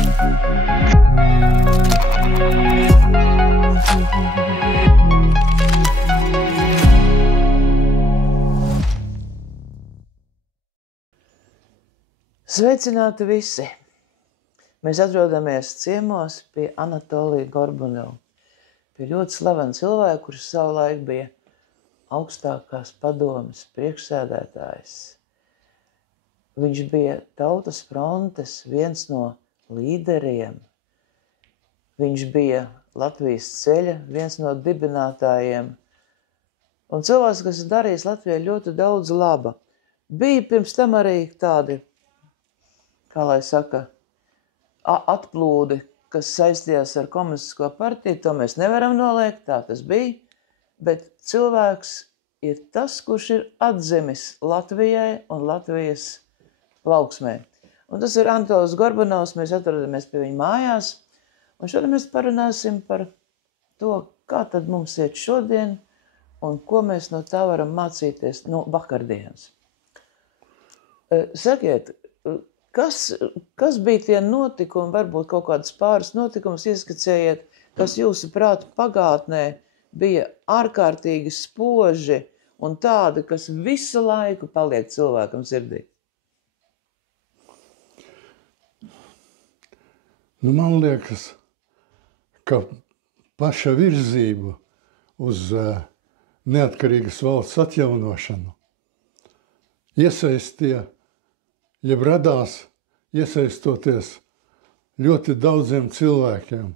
Sveicināti visi! Mēs atrodamies ciemos pie Anatolija Gorbunova, pie ļoti slavena cilvēka, kurš savulaik bija augstākās padomes priekšsēdētājs. Viņš bija Tautas frontes viens no līderiem. Viņš bija Latvijas ceļa viens no dibinātājiem. Un cilvēks, kas ir darījis Latvijai ļoti daudz laba. Bija pirms tam arī tādi, kā lai saka, atplūdi, kas saistījās ar komunistisko partiju, to mēs nevaram noliegt, tā tas bija, bet cilvēks ir tas, kurš ir atzimis Latvijai un Latvijas plauksmē. Un tas ir Anatolijs Gorbunovs, mēs atrodamies pie viņa mājās, un šodien mēs parunāsim par to, kā tad mums iet šodien un ko mēs no tā varam mācīties no vakardienas. Sakiet, kas bija tie notikumi, varbūt kaut kādas pāris notikumus ieskicējiet, kas jūsu prātu pagātnē bija ārkārtīgi spoži un tādi, kas visu laiku paliek cilvēkam sirdī? Man liekas, ka paša virzību uz neatkarīgas valsts atjaunošanu iesaistīja, jeb radās iesaistoties ļoti daudziem cilvēkiem,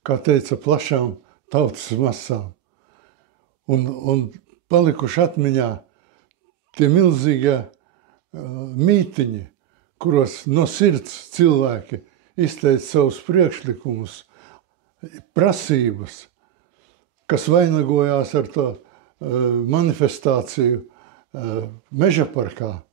kā teica, plašām tautas masām. Un palikuši atmiņā tie milzīgie mītiņi, kuros no sirds cilvēki izteica savus priekšlikumus, prasības, kas vainagojās ar to manifestāciju Mežaparkā.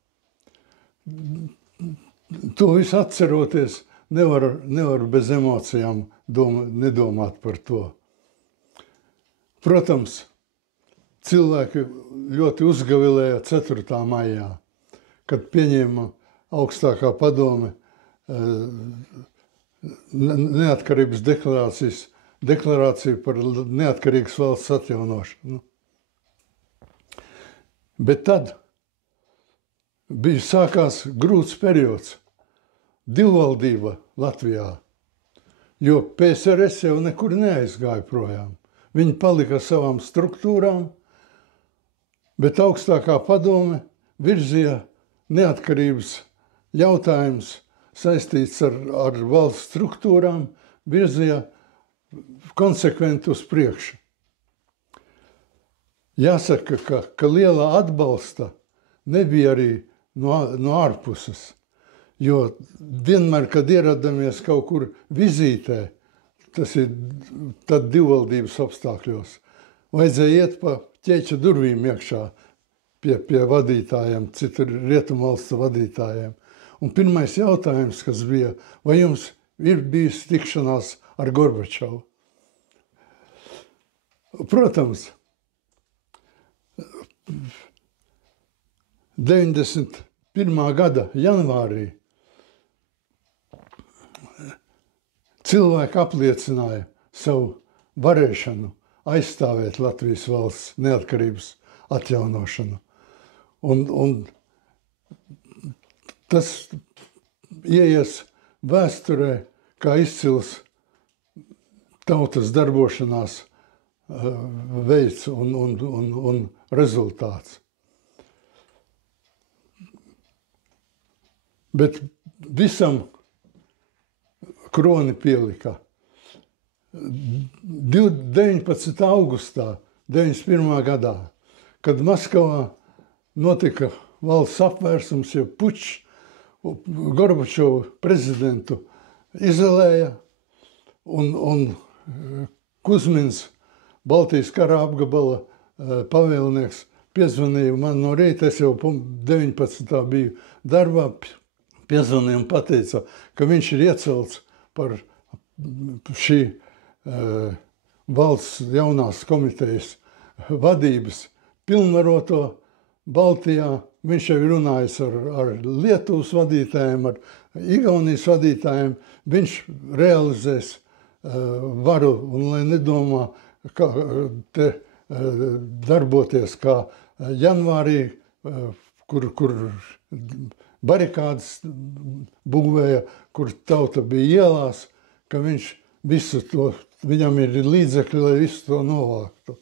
To visu atceroties, nevar bez emocijām nedomāt par to. Protams, cilvēki ļoti uzgavilēja 4. maijā, kad pieņēma augstākā padome neatkarības deklarāciju par neatkarīgas valsts atjaunošanu. Bet tad sākās grūts periods, divvaldība Latvijā, jo PSRS jau nekur neaizgāja projām. Viņi palika savām struktūrām, bet augstākā padome virzīja neatkarības jautājums saistīts ar valsts struktūrām, virzīja konsekventi uz priekšu. Jāsaka, ka lielā atbalsta nebija arī no ārpuses, jo vienmēr, kad ieradamies kaut kur vizītē, tas ir tad divvaldības apstākļos, vajadzēja iet pa ķēča durvīm iekšā pie vadītājiem, citur rietumvalstu vadītājiem. Un pirmais jautājums, kas bija, vai jums ir bijis tikšanās ar Gorbačovu? Protams, 91. gada janvārī cilvēki apliecināja savu varēšanu aizstāvēt Latvijas valsts neatkarības atjaunošanu. Un tas ieies vēsturē kā izcils tautas darbošanās veids un rezultāts. Bet visam kroni pielika. 19. augustā 91. gadā, kad Maskavā notika valsts apvērsums, ja pučs, Gorbačovu prezidentu izolēja un Kuzmins, Baltijas kara apgabala pavēlnieks, piezvanīja man no rīta, es jau 19. biju darbā, piezvanīja un pateica, ka viņš ir iecelts par šī valsts jaunās komitejas vadības pilnvaroto Baltijā. Viņš jau ir runājis ar Lietuvas vadītājiem, ar Igaunijas vadītājiem. Viņš realizēs varu un lai nedomā, kā te darboties kā janvārī, kur barikādas būvēja, kur tauta bija ielās, ka viņš visu to, viņam ir līdzekļi, lai visu to novāktu.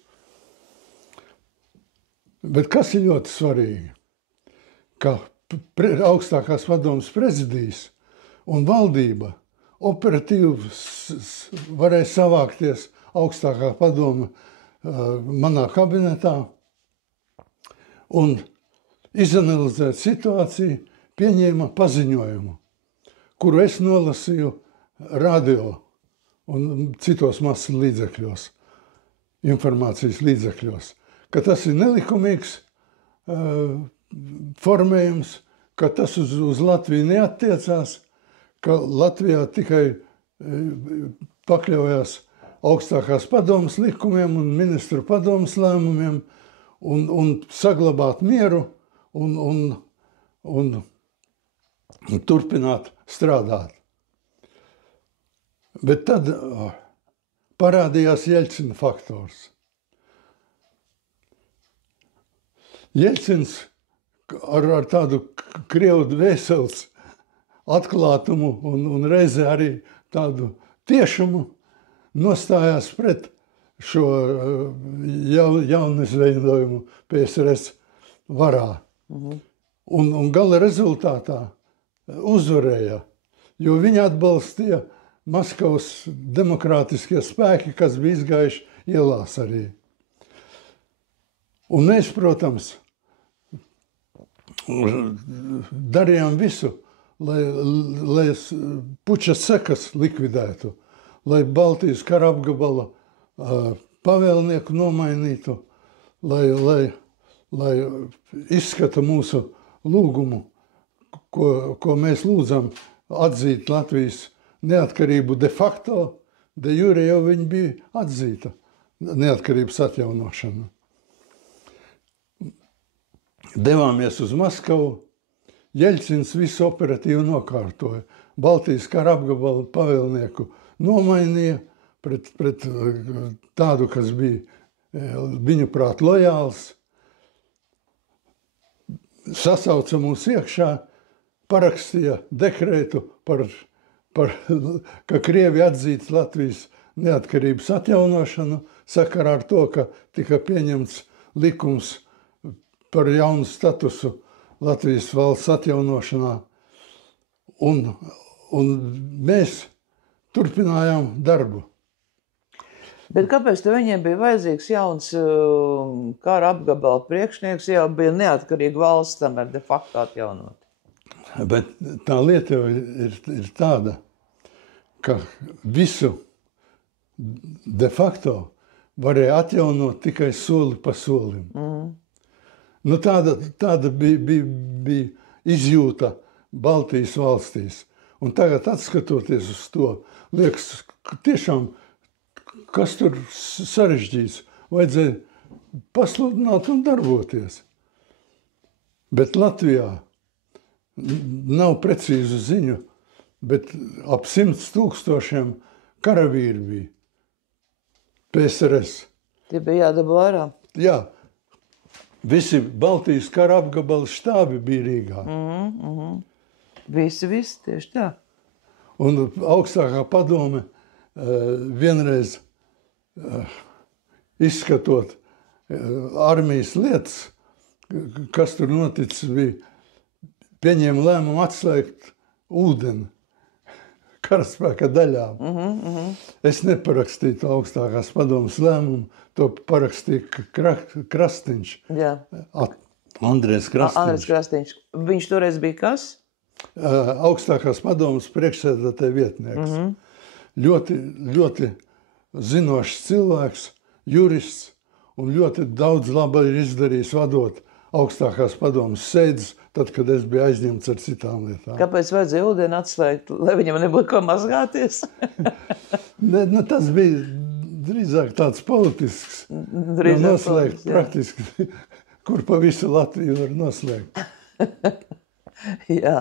Bet kas ir ļoti svarīgi? Ka augstākās padomes prezidijas un valdība operatīvi varēja savākties augstākā padome manā kabinetā un izanalizēt situāciju, pieņēma paziņojumu, kuru es nolasīju radio un citos masas līdzekļos, informācijas līdzekļos, ka tas ir nelikumīgs formējums, ka tas uz Latviju neattiecās, ka Latvijā tikai pakļaujās augstākās padomes likumiem un ministru padomes lēmumiem un saglabāt mieru un turpināt strādāt. Bet tad parādījās Jeļcina faktors. Jeļcins ar tādu krievu dvēseles atklātumu un reizē arī tādu tiešumu nostājās pret šo jaunu izveidojumu PSRS varā. Un gala rezultātā uzvarēja, jo viņi atbalstīja Maskavas demokrātiskie spēki, kas bija izgājuši ielās arī. Un mēs, protams, darījām visu, lai puča sekas likvidētu, lai Baltijas kara apgabala pavēlnieku nomainītu, lai izskata mūsu lūgumu, ko mēs lūdzam atzīt Latvijas neatkarību de facto, de jure jau viņa bija atzīta neatkarības atjaunošana. Devāmies uz Maskavu, Jeļcins visu operatīvi nokārtoja. Baltijas kara apgabalu pavēlnieku nomainīja pret tādu, kas bija viņu prāt lojāls, sasauca mūs iekšā, parakstīja dekrētu ka Krievi atzīts Latvijas neatkarības atjaunošanu sakarā ar to, ka tika pieņemts likums par jaunu statusu Latvijas valsts atjaunošanā. Un mēs turpinājām darbu. Bet kāpēc viņiem bija vajadzīgs jauns kara apgabala priekšnieks, jau bija neatkarīga valsts, tam ir de facto atjaunot? Bet tā lieta jau ir tāda, ka visu de facto varēja atjaunot tikai soli pa solim. Nu, tāda bija izjūta Baltijas valstīs. Un tagad, atskatoties uz to, liekas, tiešām, kas tur sarežģīts, vajadzēja pasludināt un darboties. Bet Latvijā nav precīzu ziņu, bet ap 100 000 karavīri bija PSRS. Tie bija jādabū ārā? Jā. Visi Baltijas kara apgabala štābi bija Rīgā. Visi, tieši tā. Un augstākā padome vienreiz izskatot armijas lietas, kas tur noticis, bija pieņēma lēmumu atslēgt ūdeni karaspēka daļām. Es neparakstīju to augstākās padomes lēmumu, to parakstīja Krastīņš. Jā. Andrejs Krastīņš. Andrejs Krastīņš. Viņš toreiz bija kas? Augstākās padomes priekšsēdētāja vietnieks. Ļoti, ļoti zinošs cilvēks, jurists, un ļoti daudz laba ir izdarījis vadot augstākās padomes sēdes, tad, kad es biju aizņemts ar citām lietām. Kāpēc vajadzēja ūdeni atslēgt, lai viņam nebūtu ko mazgāties? Tas bija drīzāk tāds politisks, noslēgt praktiski kur pa visu Latviju var noslēgt. Jā.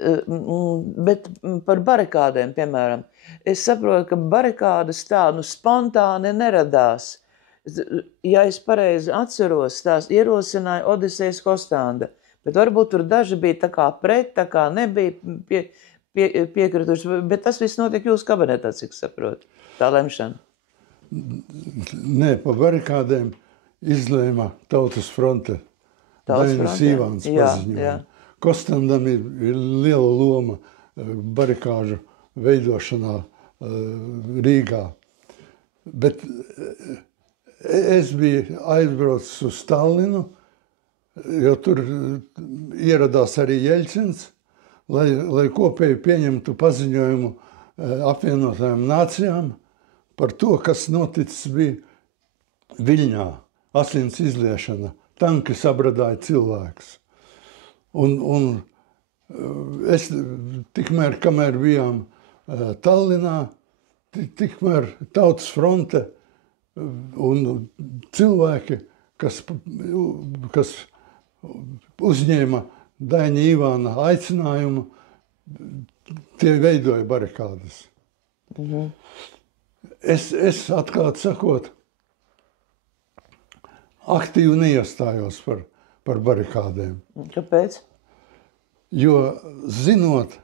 Bet par barikādēm, piemēram, es saprotu, ka barikādas tā, spontāni neradās. Ja es pareizi atceros, tās ierosināja Odisejas Kostanda, bet varbūt tur daži bija tā kā pret, tā kā nebija piekrituši, bet tas viss notiek jūsu kabinetā, cik saprotu, tā lemšana. Nē, pa barikādēm izlēma Tautas fronte. Dainis Ivāns paziņoja. Kostandam ir liela loma barikāžu veidošanā Rīgā. Bet es biju aizbraucis uz Tallinu, jo tur ieradās arī Jeļcins, lai kopēji pieņemtu paziņojumu apvienotajām nācijām par to, kas noticis bija Viļņā, asins izliešana, tanki sabradāja cilvēkus. Un es tikmēr, kamēr bijām Tallinā, tikmēr Tautas fronte un cilvēki, kas uzņēma Daņa Ivāna aicinājumu, tie veidoja barikādas. Es atklāti sakot, aktīvi neiestājos par barikādēm. Kāpēc? Jo zinot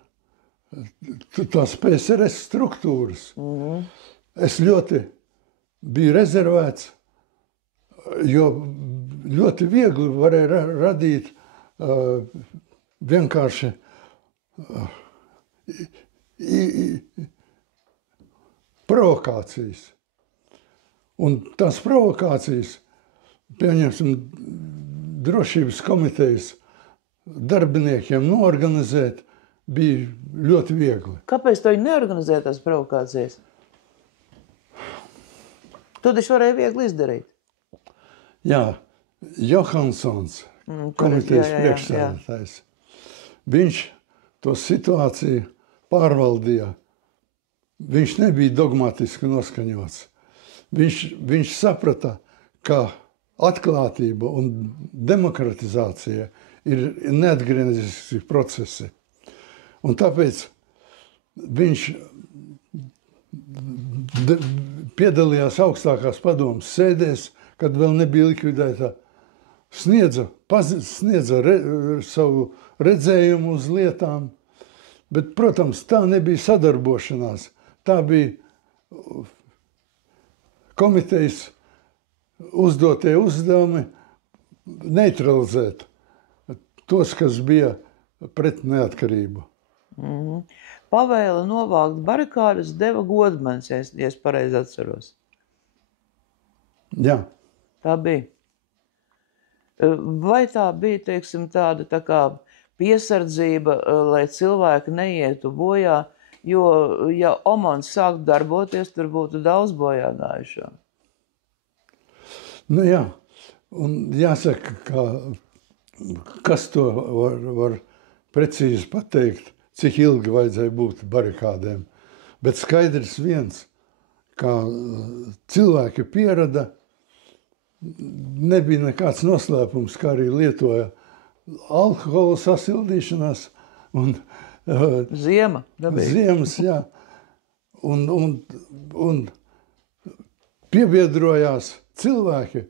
tās PSRS struktūras, es ļoti biju rezervēts, jo ļoti viegli varēja radīt vienkārši provokācijas. Un tās provokācijas, pieņemsim, drošības komitejas darbiniekiem noorganizēt, bija ļoti viegli. Kāpēc to neorganizēja tās provokācijas? To taču varēja viegli izdarīt. Jā, Johansons, komitejas priekšsēdētājs, viņš to situāciju pārvaldīja. Viņš nebija dogmatiski noskaņots. Viņš saprata, ka atklātība un demokratizācija ir neatgrieziski procesi. Un tāpēc viņš piedalījās augstākās padomas sēdēs, kad vēl nebija likvidēta, sniedza savu redzējumu uz lietām, bet, protams, tā nebija sadarbošanās. Tā bija komitejas uzdotie uzdevumi neutralizēt tos, kas bija pret neatkarību. Pavēle novākt barikādas deva Godmanis, ja es pareizi atceros. Jā. Tā bija. Vai tā bija, teiksim, tāda tā kā piesardzība, lai cilvēki neietu bojā, jo, ja Omans sāktu darboties, tur būtu daudz bojā gājušo? Nu jā, un jāsaka, kas to var precīzi pateikt, cik ilgi vajadzēja būt barikādēm. Bet skaidrs viens, kā cilvēki pierada, nebija nekāds noslēpums, kā arī lietoja alkohola sasildīšanās un Ziema, dabīgi. Ziemas, jā. Un piebiedrojās cilvēki,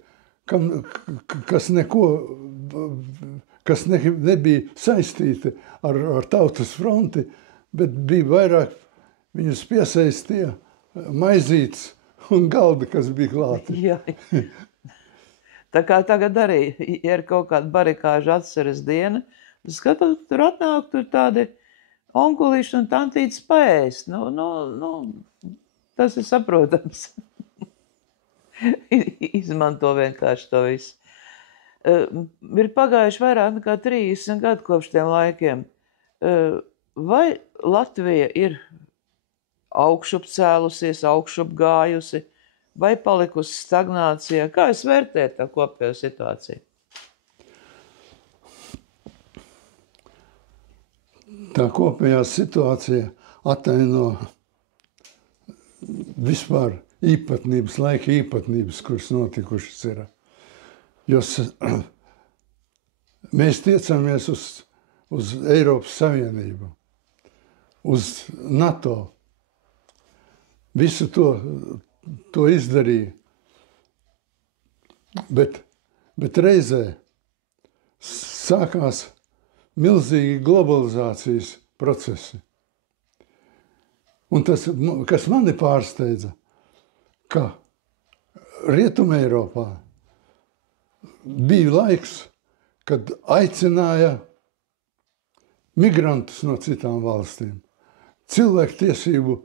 kas nebija saistīti ar Tautas fronti, bet bija vairāk viņus piesaistīja maizītes un galdi, kas bija klāti. Jā. Tā kā tagad arī, ja ir kaut kāda barikāža atceres diena, skatot, tur atnāk tur tādi onkulīši un tantītes paēst. Tas ir saprotams. Izmanto vienkārši to visu. Ir pagājuši vairāk nekā 30 gadu kopš tiem laikiem. Vai Latvija ir augšup cēlusies, augšup gājusi, vai palikusi stagnācijā? Kā jūs vērtējat tā kopējo situāciju? Tā kopējā situācija ataino vispār īpatnības, laika īpatnības, kuras notikušas ir. Jo mēs tiecamies uz Eiropas Savienību, uz NATO. Visu to izdarīja. Bet reizē sākās milzīgi globalizācijas procesi. Un tas, kas mani pārsteidza, ka Rietumē Eiropā bija laiks, kad aicināja migrantus no citām valstīm, cilvēktiesību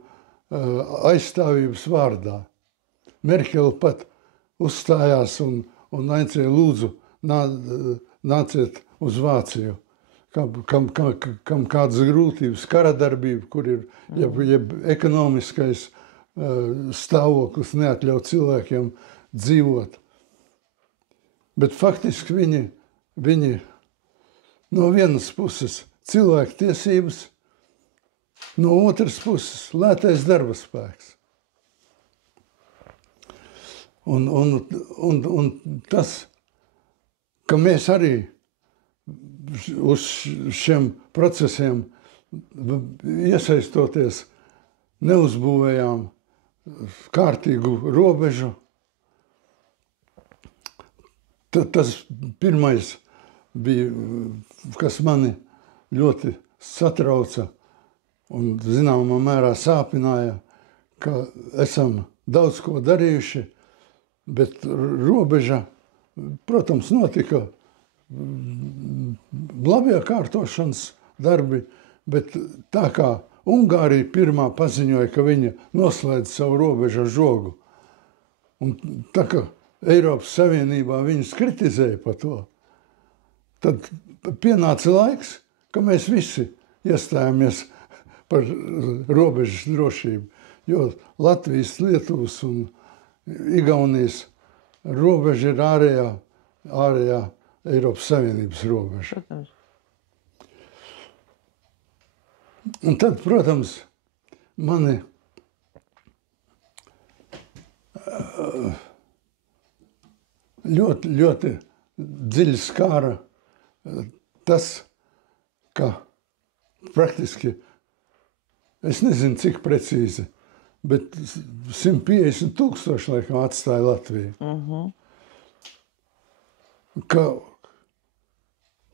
aizstāvības vārdā. Merkele pat uzstājās un aicināja lūdzu nāciet uz Vāciju, kam kādas grūtības, karadarbība, kur ir jeb ekonomiskais stāvoklis neatļauj cilvēkiem dzīvot. Bet faktiski viņi no vienas puses cilvēku tiesības, no otras puses lētais darba spēks. Un tas, ka mēs arī uz šiem procesiem iesaistoties neuzbūvējām kārtīgu robežu, tas pirmais bija, kas mani ļoti satrauca un zināmā mērā sāpināja, ka esam daudz ko darījuši, bet robeža, protams, notika labie kārtošanas darbi, bet tā kā Ungārija pirmā paziņoja, ka viņa noslēdz savu robežu ar žogu, un tā kā Eiropas Savienībā viņus kritizēja par to, tad pienāca laiks, ka mēs visi iestājāmies par robežas drošību, jo Latvijas, Lietuvas un Igaunijas robeža ir ārējā Eiropas Savienības robeža. Protams. Un tad, protams, mani ļoti, ļoti dziļi skāra tas, ka praktiski, es nezinu, cik precīzi, bet 150,000 laikam atstāja Latviju. Ka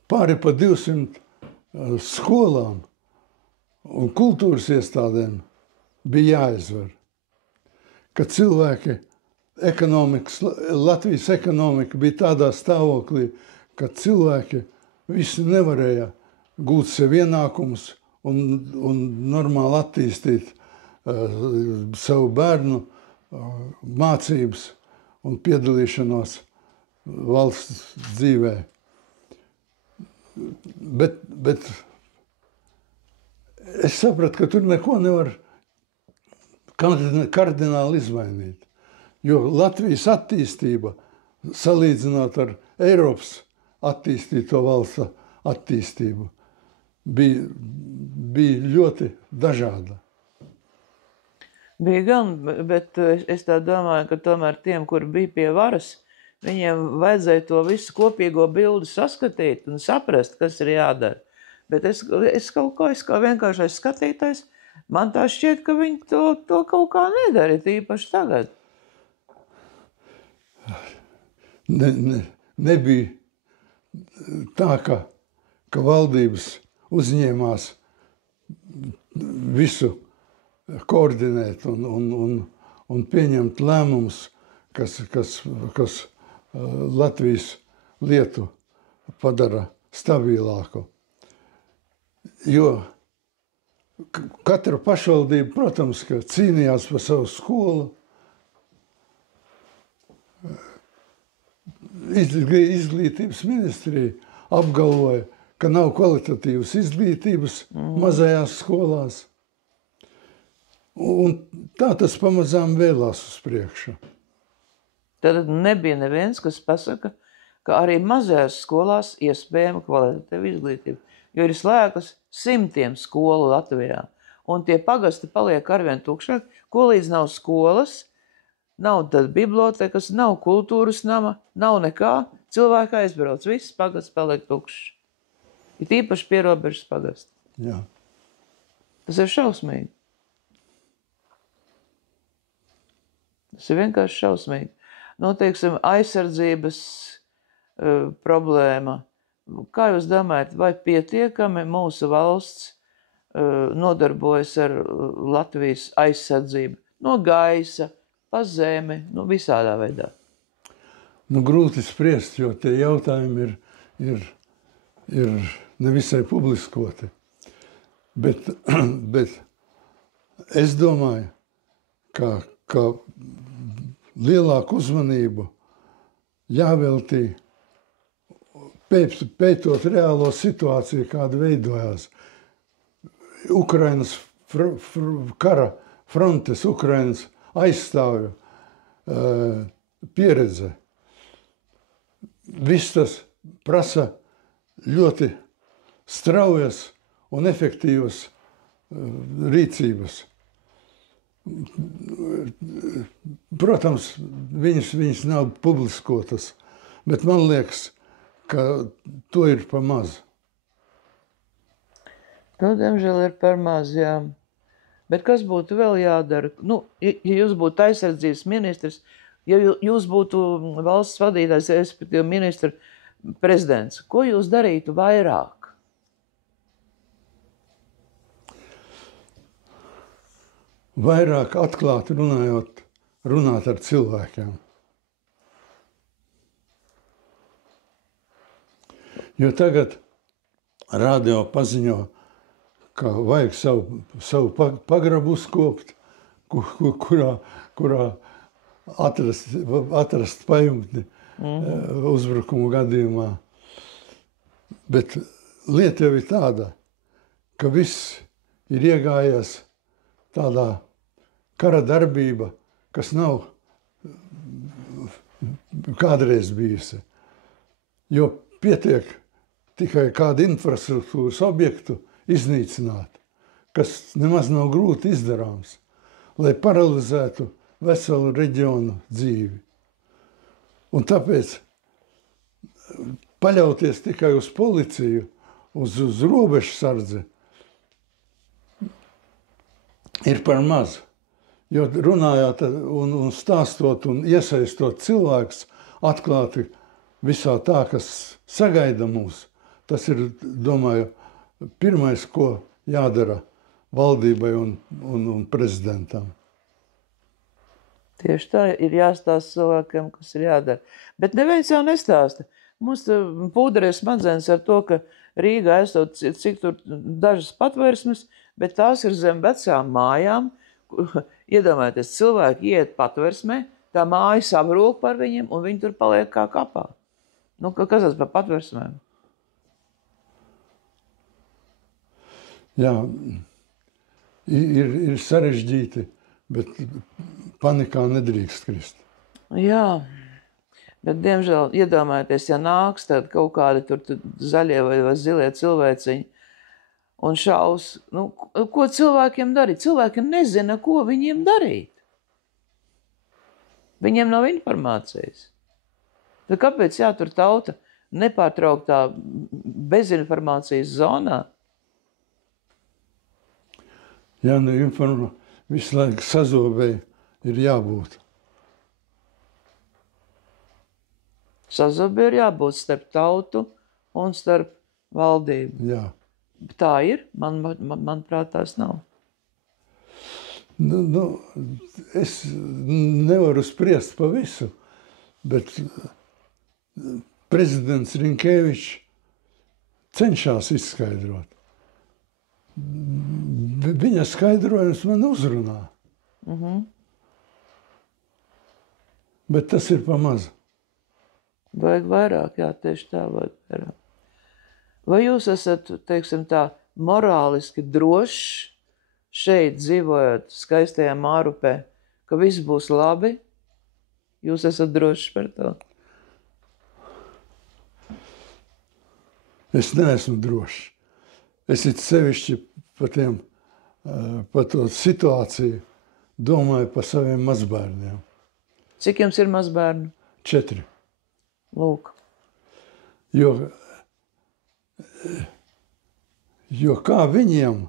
pāri pa 200 skolām un kultūras iestādēm bija jāizvar, ka cilvēki, Latvijas ekonomika bija tādā stāvoklī, ka cilvēki visi nevarēja gūt sev ienākumus un normāli attīstīt savu bērnu mācības un piedalīšanos valsts dzīvē. Bet es sapratu, ka tur neko nevar kardināli izmainīt, jo Latvijas attīstība, salīdzinot ar Eiropas attīstīto valsts attīstību, bija ļoti dažāda. Bija gan, bet es tā domāju, ka tomēr tiem, kuri bija pie varas, viņiem vajadzēja to visu kopīgo bildi saskatīt un saprast, kas ir jādara. Bet es kā vienkāršais skatītājs, man tā šķiet, ka viņi to kaut kā nedara, tīpaši tagad. Nebija tā, ka valdības uzņēmās visu koordinēt un pieņemt lēmumus, kas Latvijas lietu padara stabilāku. Jo katra pašvaldība, protams, ka cīnījās par savu skolu, izglītības ministrija apgalvoja, ka nav kvalitatīvas izglītības mazajās skolās. Un tā tas pamazām vēlās uz priekšu. Tad nebija neviens, kas pasaka, ka arī mazajās skolās iespējama kvalitatīva izglītība. Jo ir slēgtas 100 skolu Latvijā. Un tie pagasti paliek arvien tukšāk, ko līdz nav skolas, nav tad bibliotekas, nav kultūras nama, nav nekā. Cilvēki aizbrauc, viss pagasts paliek tukšs. Ir īpaši pierobežas pagasti. Jā. Tas ir šausmīgi. Tas ir vienkārši šausmīgi. Nu, teiksim, aizsardzības problēma. Kā jūs domājat, vai pietiekami mūsu valsts nodarbojas ar Latvijas aizsardzību? No gaisa, pa zemi, nu visādā veidā. Nu, grūti spriest, jo tie jautājumi ir nevisai publiskoti. Bet es domāju, ka lielāku uzmanību jāveltī pētot reālo situāciju, kāda veidojās. Ukrainas kara frontes, Ukrainas aizstāvju pieredze. Viss tas prasa ļoti straujas un efektīvas rīcības. Protams, viņas nav publiskotas, bet man liekas, ka to ir pa maz. Nu, diemžēl ir par maz, jā. Bet kas būtu vēl jādara? Nu, ja jūs būtu aizsardzības ministrs, ja jūs būtu valsts vadītājs, respektīvi ministra prezidents, ko jūs darītu vairāk? Vairāk atklāti runāt ar cilvēkiem. Jo tagad radio paziņo, ka vajag savu pagrabu uzkopt, kurā atrast pajumtni uzbrukumu gadījumā. Bet lieta jau ir tāda, ka viss ir iegājies tādā kara darbība, kas nav kādreiz bijusi. Jo pietiek tikai kādu infrastruktūras objektu iznīcināt, kas nemaz nav grūti izdarāms, lai paralizētu veselu reģionu dzīvi. Un tāpēc paļauties tikai uz policiju, uz robežsardzi, ir par maz. Jo runājot un stāstot un iesaistot cilvēks atklāti visā tā, kas sagaida mūs, tas ir, domāju, pirmais, ko jādara valdībai un prezidentam. Tieši tā ir jāstāsta cilvēkiem, kas ir jādara. Bet neviens jau nestāsta. Mums pūderēs smadzenes ar to, ka Rīgā esot cik tur dažas patvērsmes, bet tās ir zem vecām mājām. Iedomājieties, cilvēki iet patvērsmē, tā māja sabrūk par viņiem, un viņi tur paliek kā kapā. Nu, kas tas par patvērsmēm? Jā, ir sarežģīti, bet panikā nedrīkst krist. Jā, bet diemžēl iedomājieties, ja nāks tad kaut kādi tur zaļie vai zilie cilvēciņi un šaus, nu, ko cilvēkiem darīt? Cilvēkiem nezina, ko viņiem darīt. Viņiem nav informācijas. Tad kāpēc jātur tauta nepārtrauktā bezinformācijas zonā? Jā, nu visu laiku sazobēji ir jābūt. Sazobēji ir jābūt starp tautu un starp valdību. Jā. Tā ir? Manuprāt, tās nav. Nu, es nevaru spriest pa visu, bet prezidents Rinkēvičs cenšas izskaidrot. Viņa skaidrojums man uzrunā. Bet tas ir pa maz. Vajag vairāk, jā, tieši tā vajag vairāk. Vai jūs esat, teiksim tā, morāliski drošs šeit dzīvojot skaistajā Mārupē, ka viss būs labi? Jūs esat drošs par to? Es neesmu drošs. Es it sevišķi par to situāciju domāju par saviem mazbērniem. Cik jums ir mazbērnu? 4. Lūk. Jo kā viņiem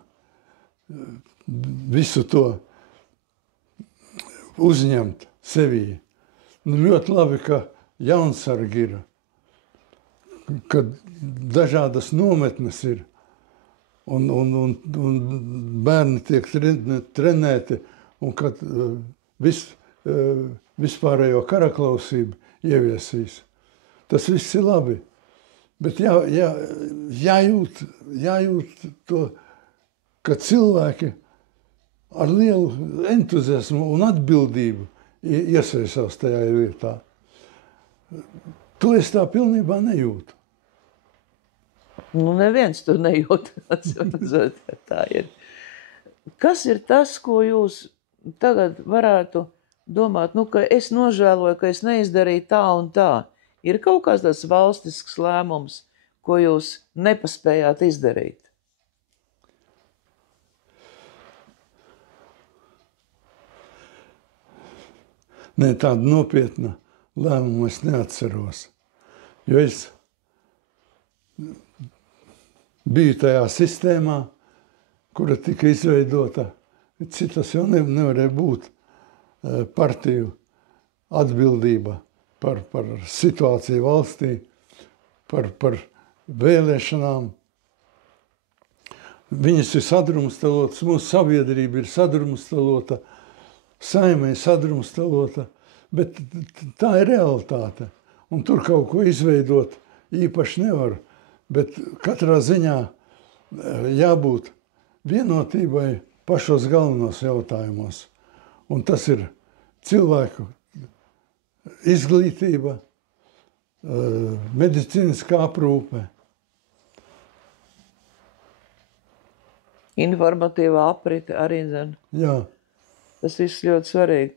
visu to uzņemt sevī? Ļoti labi, ka jaunsargi ir, kad dažādas nometnes ir, un bērni tiek trenēti, un kad vispārējo karaklausību ieviesīs. Tas viss ir labi, bet jājūt to, ka cilvēki ar lielu entuziasmu un atbildību iesaistās tajā lietā. To es tā pilnībā nejūtu. Nu, neviens to nejūt. Tā ir. Kas ir tas, ko jūs tagad varētu domāt, nu, ka es nožēloju, ka es neizdarīju tā un tā? Ir kaut kāds tāds valstisks lēmums, ko jūs nepaspējāt izdarīt? Nē, tāda nopietna lēmuma es neatceros, jo es biju tajā sistēmā, kura tika izveidota, citas jau nevarēja būt partiju atbildība par situāciju valstī, par vēlēšanām. Viņas ir sadrumstalotas, mūsu sabiedrība ir sadrumstalota, Saime ir sadrumstalota, bet tā ir realitāte. Un tur kaut ko izveidot īpaši nevar, bet katrā ziņā jābūt vienotībai pašos galvenos jautājumos. Un tas ir cilvēku izglītība, medicīniskā aprūpe. Informatīvā aprite arī zina. Jā. Tas viss ļoti svarīgi.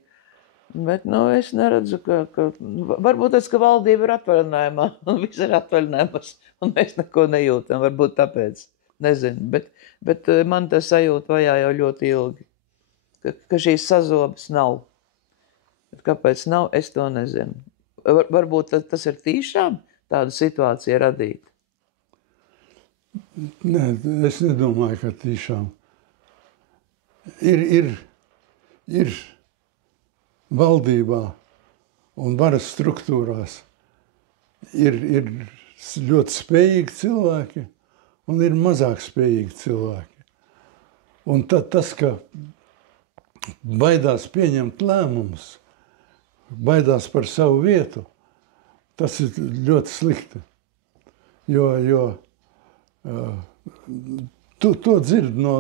Bet, nu, es neredzu, ka varbūt tas, ka valdība ir atvaļinājumā, un viss ir atvaļinājumos, un mēs neko nejūtam, varbūt tāpēc, nezinu. Bet man tas sajūta vajā jau ļoti ilgi, ka šīs sazobas nav. Bet kāpēc nav, es to nezinu. Varbūt tas ir tīšām tādu situāciju radīt. Nē, es nedomāju, ka tīšām. Ir valdībā un varas struktūrās ir ļoti spējīgi cilvēki un ir mazāk spējīgi cilvēki. Un tad tas, ka baidās pieņemt lēmumus, baidās par savu vietu, tas ir ļoti slikti. Jo to dzird no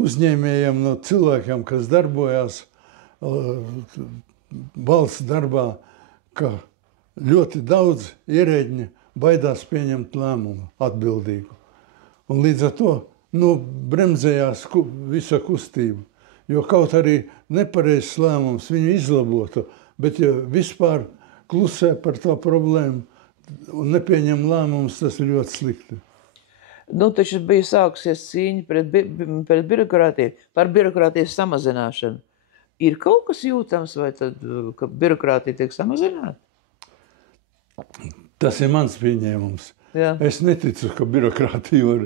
uzņēmējiem, no cilvēkiem, kas darbojās valsts darbā, ka ļoti daudz ierēģiņi baidās pieņemt lēmumu atbildīgu. Un līdz ar to bremzējās visa kustība. Jo kaut arī nepareizs lēmums viņu izlabotu, bet ja vispār klusē par to problēmu un nepieņem lēmumus, tas ir ļoti slikti. Nu, taču bija sākusies cīņa pret birokrātiju, par birokrātijas samazināšanu. Ir kaut kas jūtams, vai tad, ka birokrātija tiek samazināta? Tas ir mans pieņēmums. Jā. Es neticu, ka birokrātiju var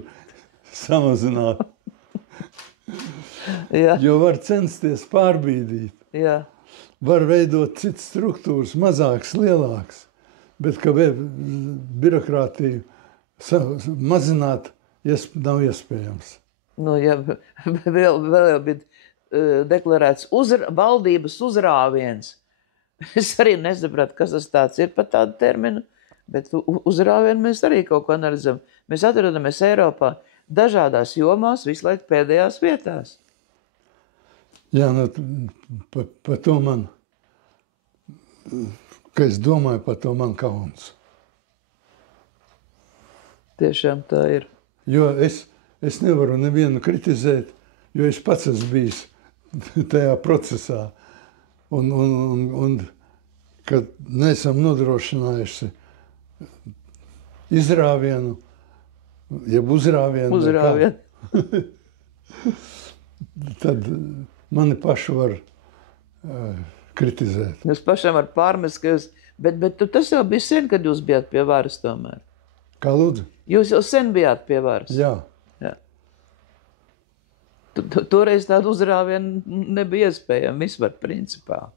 samazināt. Jā. Jo var censties pārbīdīt. Jā. Var veidot citas struktūras, mazākas, lielākas. Bet ka birokrātiju mazināt nav iespējams. Nu, ja vēl bija deklarēts valdības uzrāviens. Es arī nesapratu, kas tas tāds ir par tādu terminu, bet uzrāvienu mēs arī kaut ko analizam. Mēs atrodamies Eiropā dažādās jomās, visu laiku pēdējās vietās. Jā, par to man, ka es domāju, par to man kauns. Tiešām tā ir. Jo es nevaru nevienu kritizēt, jo es pats esmu bijis tajā procesā. Un kad neesam nodrošinājuši izrāvienu, jeb uzrāvienu. Tad mani pašu var kritizēt. Jūs pašam var pārmest, ka jūs Bet tas jau bija sen, kad jūs bijāt pie varas tomēr. Kā lūdzu? Jūs jau sen bijāt pie varas. Jā. Jā. Toreiz tādu uzrāvienu nebija iespējama vispār principā.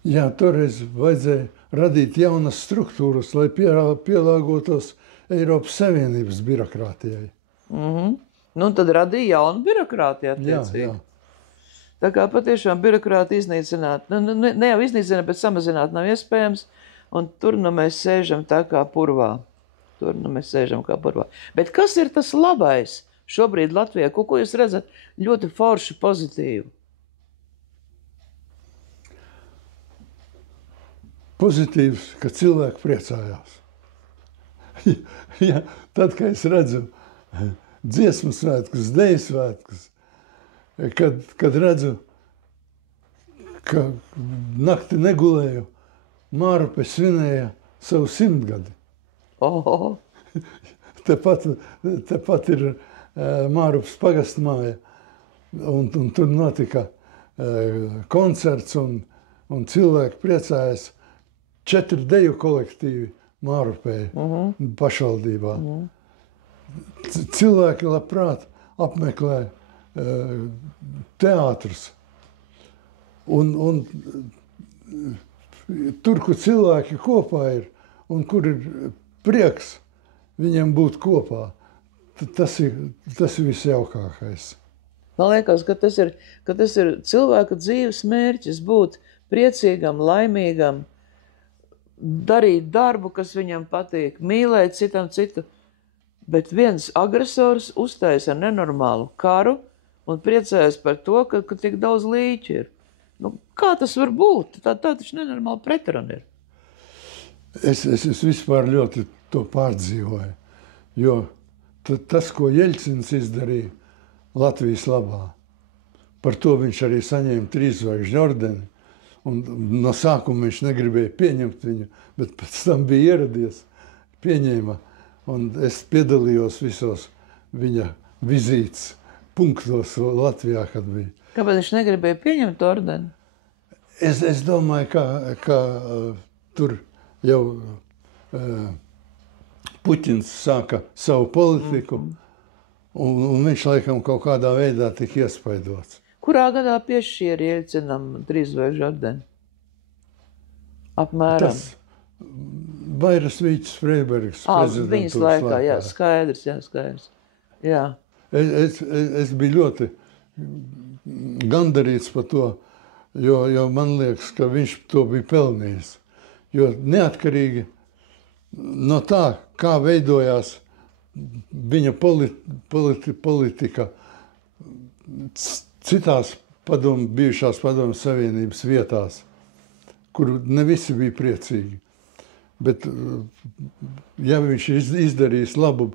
Jā, toreiz vajadzēja radīt jaunas struktūras, lai pielāgotos Eiropas Savienības birokrātijai. Nu, tad radīja jaunu birokrātiju attiecīgi. Jā. Tā kā patiešām birokrāti iznīcināt, ne jau iznīcināt, bet samazināt nav iespējams, un tur mēs sēžam tā kā purvā. Bet kas ir tas labais šobrīd Latvijā? Ko jūs redzat ļoti forši pozitīvu? Pozitīvs, ka cilvēki priecājās. Ja, tad, kad es redzu dziesmu svētkus, deju svētkus, kad redzu, ka nakti negulēju, Mārupe svinēja savu 100 gadi. Oho. Tepat ir Mārupes pagastmāja, un tur notika koncerts, un cilvēki priecājas. 4 deju kolektīvi Mārupē pašvaldībā. Cilvēki labprāt apmeklē teātrus. Un tur, kur cilvēki kopā ir, un kur ir prieks viņiem būt kopā, tas ir visjaukākais. Man liekas, ka tas ir cilvēka dzīves mērķis būt priecīgam, laimīgam, darīt darbu, kas viņam patīk, mīlēt citam citu. Bet viens agresors uztaisa nenormālu karu un priecājas par to, ka tik daudz līķi ir. Nu, kā tas var būt? Tā taču nenormāla pretruna ir. Es vispār ļoti to pārdzīvoju, jo tas, ko Jeļcins izdarīja Latvijas labā, par to viņš arī saņēma 3 zvaigžņu ordeni. Un no sākuma viņš negribēja pieņemt viņu, bet pēc tam bija ieradies, pieņēma. Un es piedalījos visos viņa vizītes punktos Latvijā, kad bija. Kāpēc viņš negribēja pieņemt ordeni? Es domāju, ka tur jau Puķins sāka savu politiku, un viņš laikam kaut kādā veidā tika iespaidots. Kurā gadā piešķīra Jeļcinam 3 zvaigžņu ordeni? Apmēram. Tas Vairas Vīķis Freibergs prezidentūras viņas laikā, jā, skaidrs. Jā. Es biju ļoti gandarīts par to, jo man liekas, ka viņš to bija pelnījis. Jo neatkarīgi no tā, kā veidojās viņa politika citās bijušās padomju savienības vietās, kur ne visi bija priecīgi. Bet, ja viņš izdarījis labu,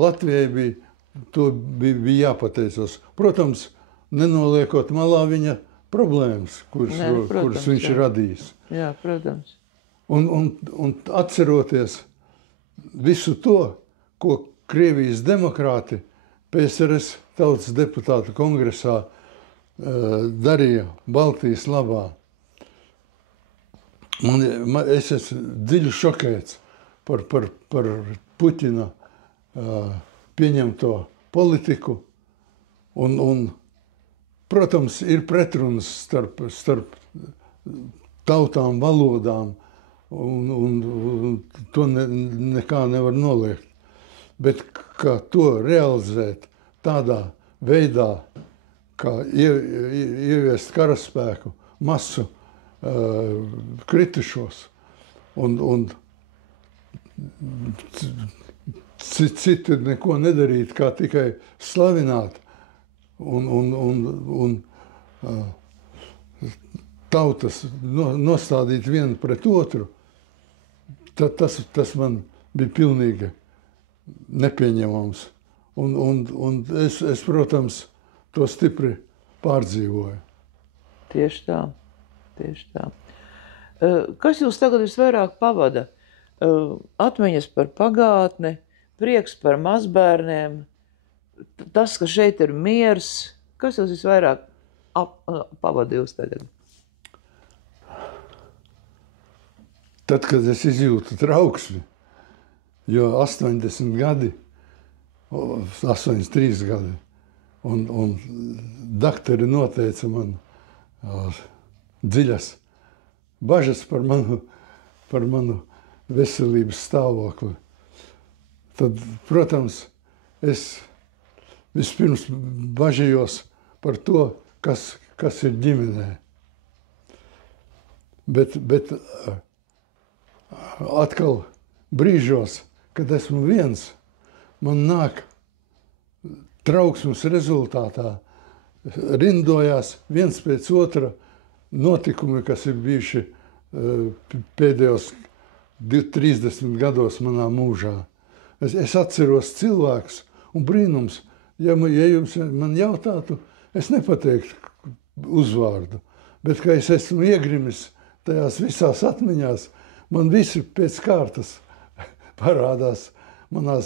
Latvijai bija jāpateicas. Protams, nenoliekot malā viņa problēmas, kuras viņš ir radījis. Jā, protams. Un atceroties visu to, ko Krievijas demokrāti PSRS tautas deputātu kongresā darīja Baltijas labā. Es esmu dziļi šokēts par Puķina pieņemto politiku. Un, protams, ir pretrunas starp tautām, valodām, un to nekā nevar noliegt. Bet kā to realizēt tādā veidā, kā ieviest karaspēku, masu kritušos un citi neko nedarīt, kā tikai slavināt un tautas nostādīt vienu pret otru, tas man bija pilnīgi nepieņemams. Un es, protams, to stipri pārdzīvoju. Tieši tā. Kas jūs tagad visvairāk pavada? Atmiņas par pagātni, prieks par mazbērniem, tas, ka šeit ir miers. Kas jūs visvairāk pavada jūs tagad? Tad, kad es izjūtu trauksmi, jo 80 gadi, 83 gadi, un daktori noteica man dziļas bažas par manu veselības stāvokli. Tad, protams, es vispirms bažījos par to, kas ir ģimenē. Bet atkal brīžos, kad esmu viens, man nāk trauksmes rezultātā, rindojās viens pēc otra notikumi, kas ir bijuši pēdējos 30 gados manā mūžā. Es atceros cilvēkus un brīnums, ja jums man jautātu, es nepateiktu uzvārdu, bet, ka es esmu iegrimis tajās visās atmiņās, man visi pēc kārtas parādās manā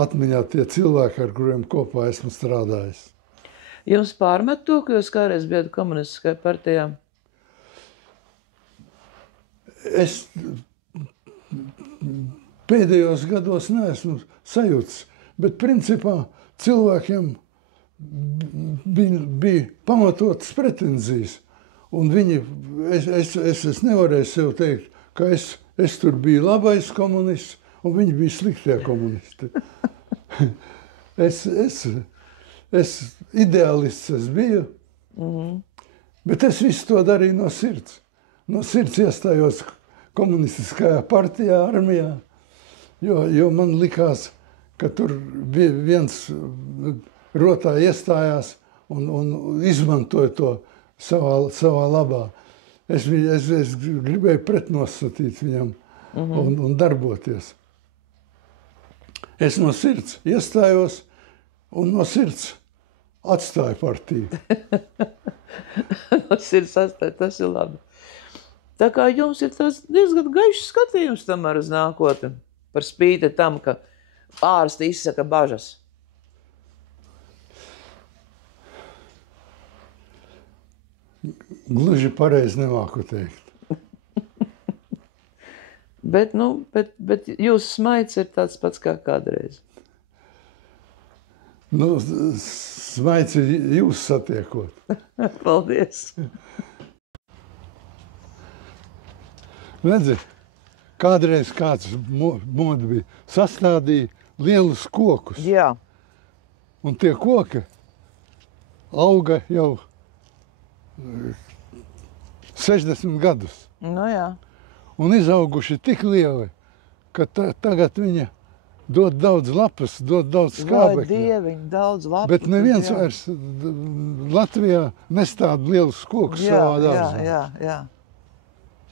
atmiņā tie cilvēki, ar kuriem kopā esmu strādājis. Jums pārmet to, ka jūs kādreiz bijat komunistiskajā partijā? Es pēdējos gados neesmu sajūts, bet principā cilvēkiem bija pamatotas pretenzijas. Un es nevarēju sev teikt, ka es tur biju labais komunists, un viņi bija sliktie komunisti. Es ideālists es biju, bet es visu to darīju no sirds. No sirds iestājos komunistiskajā partijā, armijā, jo man likās, ka tur viens rotā iestājās un izmantoja to savā labā. Es gribēju pretnostatīt viņam un darboties. Es no sirds iestājos un no sirds atstāju partiju. No sirds atstāju, tas ir labi. Tā kā jums ir tas diezgan gaišs skatījums tomēr uz nākotni, par spīti tam, ka ārsti izsaka bažas. Gluži pareizi nemāku teikt. Bet jūsu smaids ir tāds pats kā kādreiz. Smaids ir jūs satiekot. Paldies. Redzi, kādreiz kāds moda bija, sastādīja lielus kokus. Jā. Un tie koki auga jau 60 gadus. Nu jā. Un izauguši tik lieli, ka tagad viņa dod daudz lapas, dod daudz skābekļa. Vai Dieviņ, daudz lapas. Bet neviens vairs Latvijā nestāda lielus kokus savā dārzā. Jā.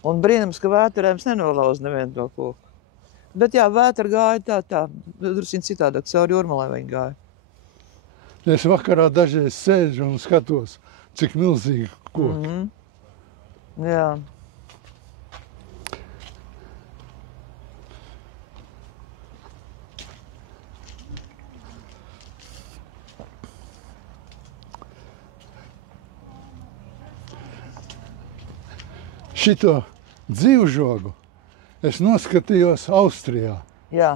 Un brīnums, ka vēterēms nenolauz nevienu to koku. Bet jā, vētra gāja tā, drusciņ citādāk, caur Jūrmalai viņi gāja. Es vakarā dažreiz sēžu un skatos, cik milzīgi koki. Jā. Šito dzīvžogu es noskatījos Austrijā. Jā.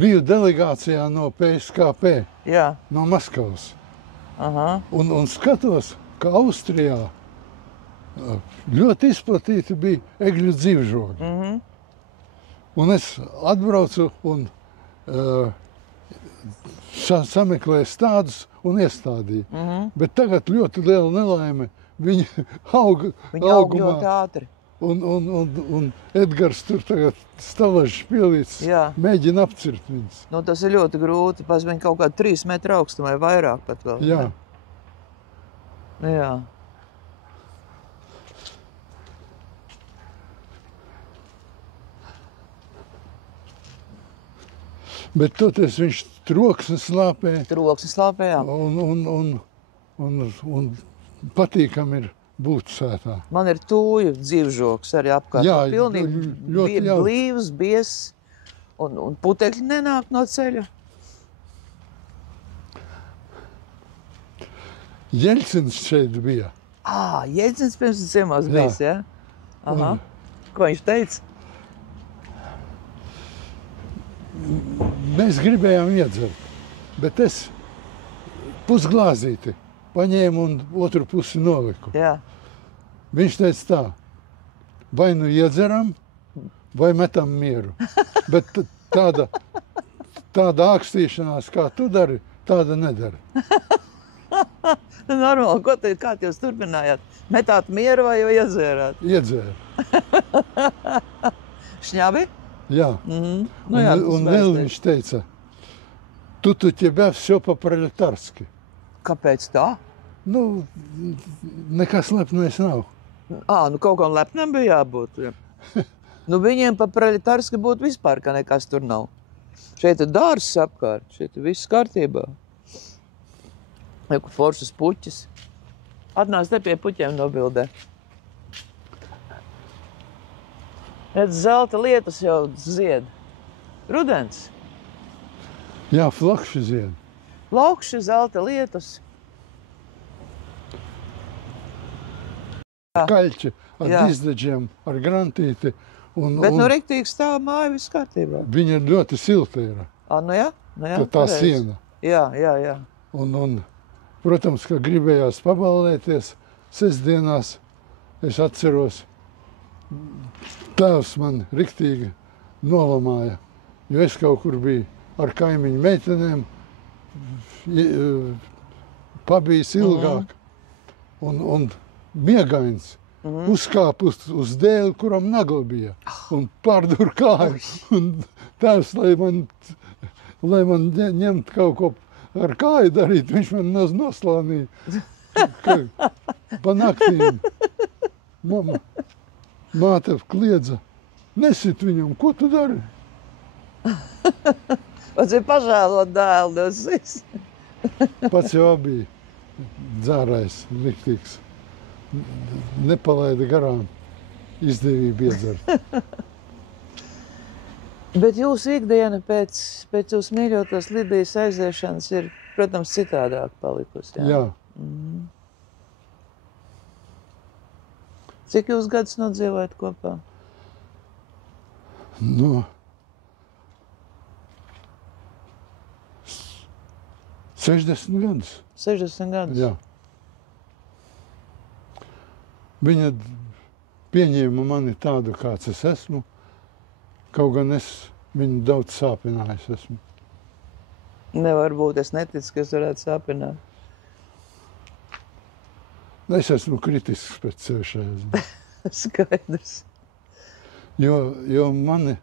Biju delegācijā no PSKP, Jā. no Maskavas. Aha. Un skatos, ka Austrijā ļoti izplatīti bija egļu dzīvžogi. Un es atbraucu un sameklēju stādus un iestādīju. Bet tagad ļoti liela nelaime. Viņi aug ļoti ātri. Un Edgars tur tagad stalažs pielīdz, mēģina apcirt viņus. Tas ir ļoti grūti, pēc viņi kaut kādu 3 metru augstumā vai vairāk pat vēl. Jā. Jā. Bet toties viņš troksni slāpē. Troksni slāpē, jā. Un patīkam ir būt sētā. Man ir tūju dzīvžoks arī apkārt. Jā, pilnīgi ļoti jauki. Blīvs, bies un putekļi nenāk no ceļa. Jeļcins šeit bija. Jeļcins pirms ciemās bijis, jā? Aha. Ko viņš teica? Mēs gribējām iedzert, bet es pusglāzīti paņēmu un otru pusi noliku. Jā. Viņš teica tā, vai nu iedzeram, vai metam mieru. Bet tāda ākstīšanās, kā tu dari, tāda nedara. Normāli, kā jūs turpinājāt? Metāt mieru vai jau iedzērāt? Iedzēra. Šņabi? Jā. Nu jā, Un vēl viņš teica, tu тебя всё по-пролетарски. Kāpēc tā? Nu, nekas lepnais nav. Nu kaut kam lepnam bija jābūt. Ja. Nu viņiem pa-prolitarski būtu vispār, ka nekas tur nav. Šeit ir dārzs apkārt, šeit ir viss kārtībā. Joku foršas puķis. Atnāc te pie puķiem nobildē. Redz, zelta lietus jau zied. Rudens. Jā, flakši zied. Laukši, zelta lietus. Jā. Kaļķi ar Jā. izdeģiem, ar grantīti. Bet nu riktīgi stāv māja, viss kārtībā. Viņa ļoti silta ir, Nu jā, tā pareizi. siena. Jā. Un, protams, ka gribējās paballēties sestdienās. Es atceros, tēvs man riktīgi nolamāja, jo es kaut kur biju ar kaimiņu meitenēm, pabijis ilgāk un miegains. Uzkāp uz dēli, kuram nagla bija, un pārdur kāju. Un tēvs, lai man ņemt kaut ko ar kāju darīt, viņš man noslānīja. Pa naktīm māte kliedza, nesit viņam, ko tu dari? Vajadzēja pažēlot dēlu, tas Pats jau bija dzērājs, liktīgs. Nepalaida garām izdevību iedzert. Bet jūsu ikdiena pēc jūsu mīļotās Lidijas aiziešanas ir, protams, citādāk palikusi. Jā. Cik jūs gadus nodzīvojat kopā? No 60 gadus. 60 gadus? Jā. Viņa pieņēma mani tādu, kāds es esmu, kaut gan es viņu daudz sāpinājis esmu. Nevar būt, es neticu, ka es varētu sāpināt. Es esmu kritisks pēc sevi šajā ziņā. Skaidrs. Jo mani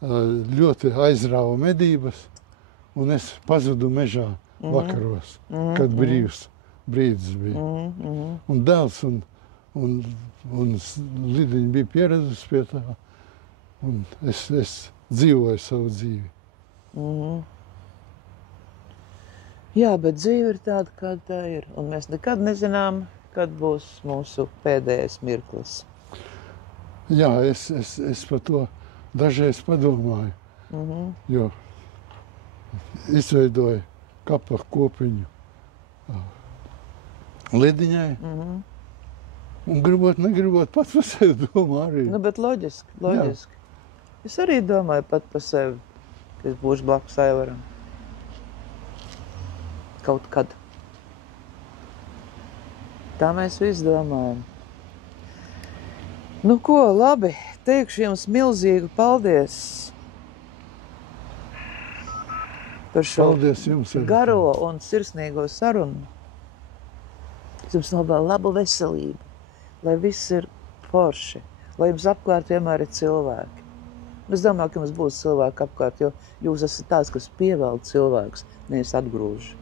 ļoti aizrāva medības, un es pazudu mežā vakaros, kad brīvs brīdis bija. Un dēls un Lidiņa bija pieradusi pie tā, un es dzīvoju savu dzīvi. Jā, bet dzīve ir tāda, kāda tā ir, un mēs nekad nezinām, kad būs mūsu pēdējais mirklis. Jā, es par to dažreiz padomāju, jo izveidoju kapa kopiņu Lidiņai, un gribot, negribot, pats par sevi domā arī. Nu, bet loģiski. Es arī domāju pat par sevi, ka es būšu blakus Aivaram. Kaut kad. Tā mēs visi domājam. Nu ko, labi, teikšu jums milzīgu paldies par šo Paldies jums arī. garo un sirsnīgo sarunu. Es jums novēlu labu veselību, lai viss ir forši, lai jums apkārt vienmēr ir cilvēki. Es domāju, ka jums būs cilvēki apkārt, jo jūs esat tāds, kas pievelk cilvēkus, nevis atgrūž.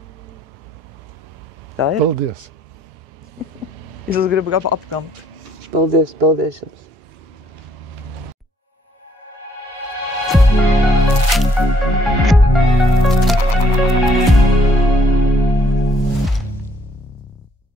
Tā ir? Paldies! Es gribu apkamt. Paldies jums!